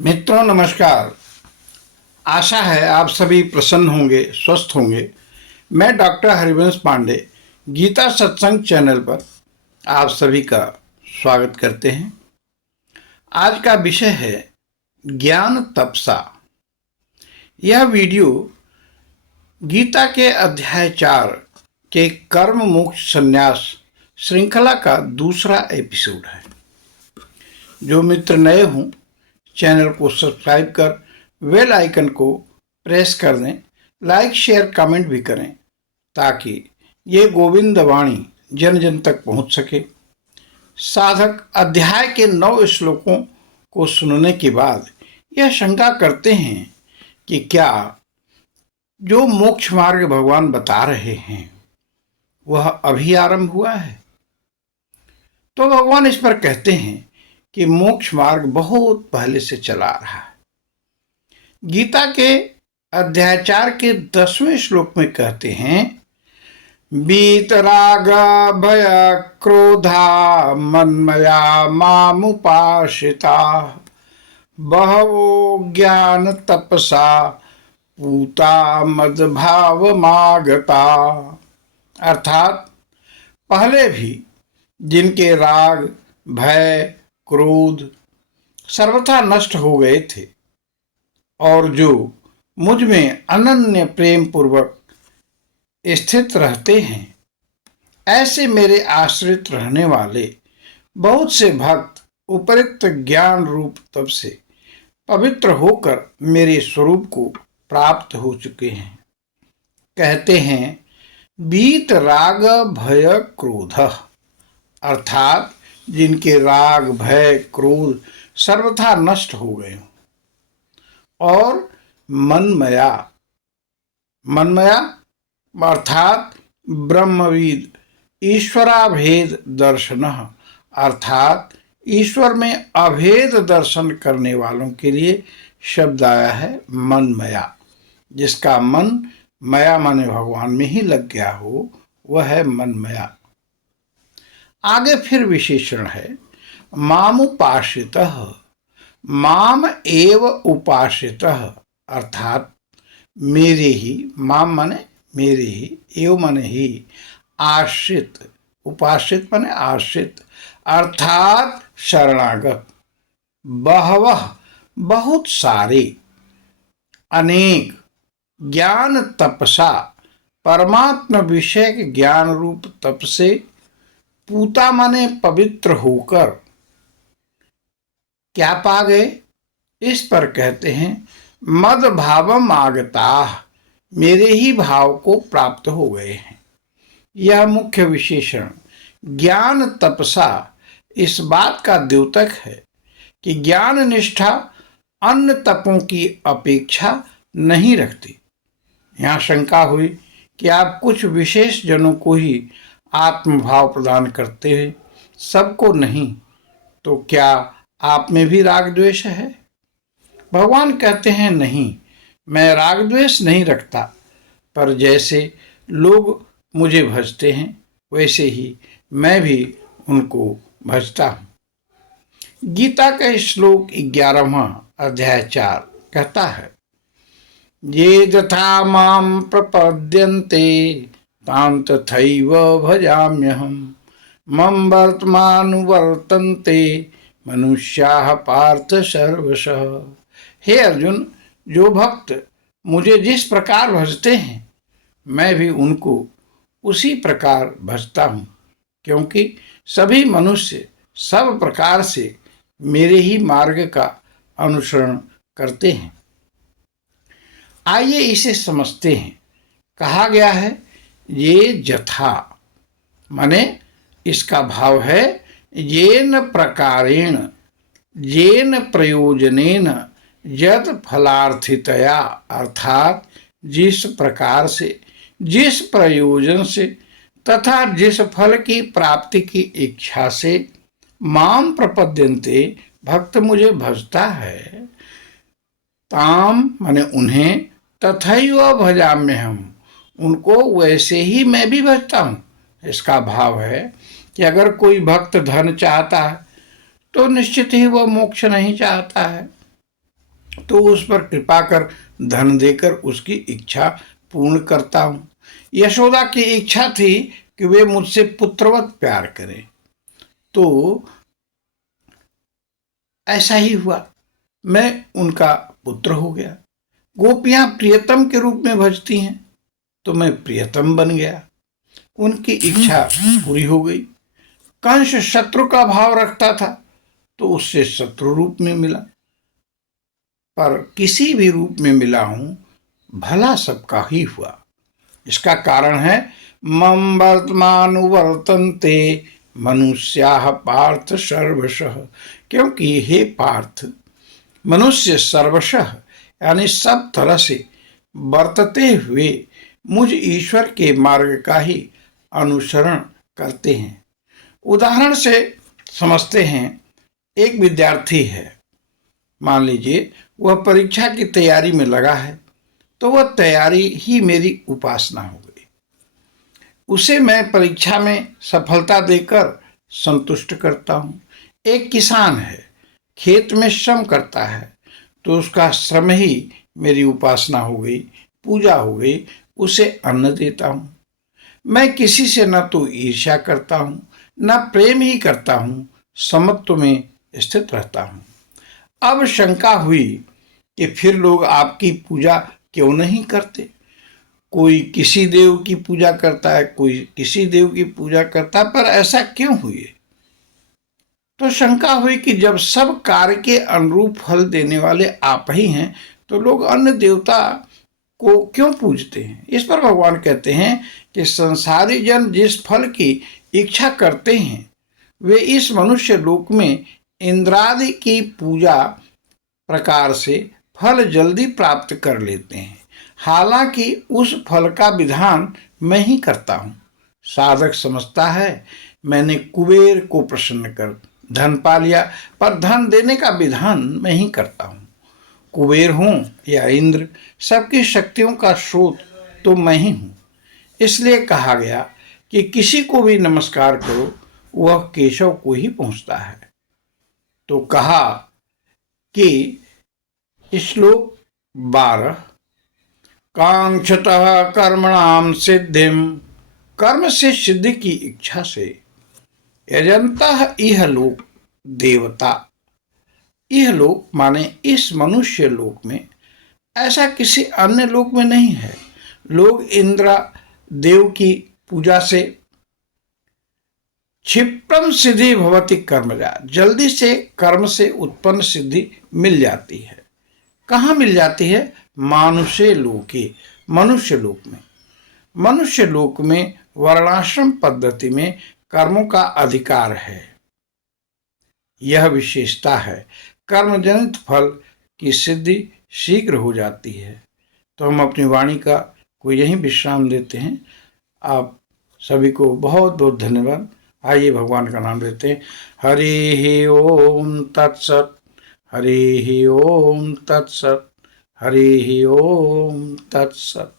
मित्रों नमस्कार। आशा है आप सभी प्रसन्न होंगे, स्वस्थ होंगे। मैं डॉक्टर हरिवंश पांडे गीता सत्संग चैनल पर आप सभी का स्वागत करते हैं। आज का विषय है ज्ञान तपसा। यह वीडियो गीता के अध्याय 4 के कर्म मोक्ष संन्यास श्रृंखला का दूसरा एपिसोड है। जो मित्र नए हों, चैनल को सब्सक्राइब कर बेल आइकन को प्रेस कर दें, लाइक शेयर कमेंट भी करें ताकि ये गोविंद वाणी जन जन तक पहुंच सके। साधक अध्याय के 9 श्लोकों को सुनने के बाद यह शंका करते हैं कि क्या जो मोक्ष मार्ग भगवान बता रहे हैं वह अभी आरंभ हुआ है। तो भगवान इस पर कहते हैं कि मोक्ष मार्ग बहुत पहले से चला आ रहा है। गीता के अध्याय 4 के 10वें श्लोक में कहते हैं, वीतराग भय क्रोधा मन्मया मामुपाश्रिता बहवो ज्ञान तपसा पूता मद्भावमागता। अर्थात पहले भी जिनके राग, भय, क्रोध सर्वथा नष्ट हो गए थे और जो मुझ में अनन्य प्रेम पूर्वक स्थित रहते हैं, ऐसे मेरे आश्रित रहने वाले बहुत से भक्त उपयुक्त ज्ञान रूप तप से पवित्र होकर मेरे स्वरूप को प्राप्त हो चुके हैं। कहते हैं, बीत राग भय क्रोध, अर्थात जिनके राग, भय, क्रोध सर्वथा नष्ट हो गए हों। और मनमया अर्थात ब्रह्मविद ईश्वराभेद दर्शन, अर्थात ईश्वर में अभेद दर्शन करने वालों के लिए शब्द आया है मनमया। जिसका मन मया माने भगवान में ही लग गया हो वह है मनमया। आगे फिर विशेषण है मामुपाश्रितः, माम एव उपाश्रितः, अर्थात मेरे ही, माम माने मेरे ही, एव माने ही, आश्रित, उपाश्रित माने आश्रित, अर्थात शरणागत। बहवः बहुत सारे, अनेक, ज्ञान तपसा परमात्मा विषय ज्ञान रूप तप से, पूता माने पवित्र होकर क्या पा गए। इस पर कहते हैं मद भावम आगता, मेरे ही भाव को प्राप्त हो गए हैं। यह मुख्य विशेषण ज्ञान तपसा इस बात का द्योतक है कि ज्ञान निष्ठा अन्य तपों की अपेक्षा नहीं रखती। यहाँ शंका हुई कि आप कुछ विशेष जनों को ही आत्मभाव प्रदान करते हैं, सबको नहीं, तो क्या आप में भी राग द्वेष है। भगवान कहते हैं, नहीं, मैं राग द्वेष नहीं रखता, पर जैसे लोग मुझे भजते हैं वैसे ही मैं भी उनको भजता हूँ। गीता का श्लोक 11वां अध्याय 4 कहता है, ये यथा माम प्रपद्यन्ते तां तथैव भजाम्यहम् मम वर्तमानुवर्तन्ते मनुष्याः पार्थ सर्वशः। हे अर्जुन, जो भक्त मुझे जिस प्रकार भजते हैं मैं भी उनको उसी प्रकार भजता हूँ, क्योंकि सभी मनुष्य सब प्रकार से मेरे ही मार्ग का अनुसरण करते हैं। आइए इसे समझते हैं। कहा गया है ये जथा, माने इसका भाव है येन प्रकारेण येन प्रयोजनेन यद फलार्थितया, अर्थात जिस प्रकार से, जिस प्रयोजन से तथा जिस फल की प्राप्ति की इच्छा से माम प्रपद्यन्ते, भक्त मुझे भजता है, ताम माने उन्हें, तथैव भजाम्यहम्, उनको वैसे ही मैं भी भजता हूँ। इसका भाव है कि अगर कोई भक्त धन चाहता है तो निश्चित ही वह मोक्ष नहीं चाहता है। तो उस पर कृपा कर धन देकर उसकी इच्छा पूर्ण करता हूँ। यशोदा की इच्छा थी कि वे मुझसे पुत्रवत प्यार करें, तो ऐसा ही हुआ, मैं उनका पुत्र हो गया। गोपियां प्रियतम के रूप में भजती हैं, तो मैं प्रियतम बन गया। उनकी इच्छा पूरी हो गई। कंस शत्रु का भाव रखता था, तो उससे शत्रु रूप में मिला। पर किसी भी रूप में मिला हूं, भला सबका ही हुआ। इसका कारण है मम वर्तमानुवर्तन्ते मनुष्याः पार्थ सर्वशः। क्योंकि हे पार्थ, मनुष्य सर्वशः यानी सब तरह से बरतते हुए मुझ ईश्वर के मार्ग का ही अनुसरण करते हैं। उदाहरण से समझते हैं, एक विद्यार्थी है, मान लीजिए वह परीक्षा की तैयारी में लगा है, तो वह तैयारी ही मेरी उपासना हो गई। उसे मैं परीक्षा में सफलता देकर संतुष्ट करता हूँ। एक किसान है, खेत में श्रम करता है, तो उसका श्रम ही मेरी उपासना हो गई, पूजा हो गई, उसे अन्न देता हूँ। मैं किसी से न तो ईर्ष्या करता हूँ, न प्रेम ही करता हूँ, समत्व में स्थित रहता हूँ। अब शंका हुई कि फिर लोग आपकी पूजा क्यों नहीं करते? कोई किसी देव की पूजा करता है, कोई किसी देव की पूजा करता है, पर ऐसा क्यों हुई? तो शंका हुई कि जब सब कार्य के अनुरूप फल देने वाले आप ही हैं, तो लोग अन्य देवता को क्यों पूजते हैं? इस पर भगवान कहते हैं कि संसारी जन जिस फल की इच्छा करते हैं, वे इस मनुष्य लोक में इंद्रादि की पूजा प्रकार से फल जल्दी प्राप्त कर लेते हैं। हालांकि उस फल का विधान मैं ही करता हूँ। साधक समझता है मैंने कुबेर को प्रसन्न कर धन पा लिया, पर धन देने का विधान मैं ही करता हूँ। कुबेर हूँ या इंद्र, सबकी शक्तियों का स्रोत तो मैं ही हूँ। इसलिए कहा गया कि किसी को भी नमस्कार करो, वह केशव को ही पहुँचता है। तो कहा कि श्लोक 12, कांक्षतः कर्मणाम सिद्धिम, कर्म से सिद्धि की इच्छा से, यजंतः इह लोक देवता। यह लोक माने इस मनुष्य लोक में, ऐसा किसी अन्य लोक में नहीं है। लोग इंद्र देव की पूजा से क्षिप्रम सिद्धि भवति कर्मजा, जल्दी से कर्म से उत्पन्न सिद्धि मिल जाती है। कहाँ मिल जाती है? मानुषे लोके, मनुष्य लोक में। मनुष्य लोक में वर्णाश्रम पद्धति में कर्मों का अधिकार है। यह विशेषता है, कर्मजनित फल की सिद्धि शीघ्र हो जाती है। तो हम अपनी वाणी का को यहीं विश्राम देते हैं। आप सभी को बहुत बहुत धन्यवाद। आइए भगवान का नाम लेते हैं। हरि ओम तत्सत, हरि ओम तत्सत, हरि ओम तत्सत।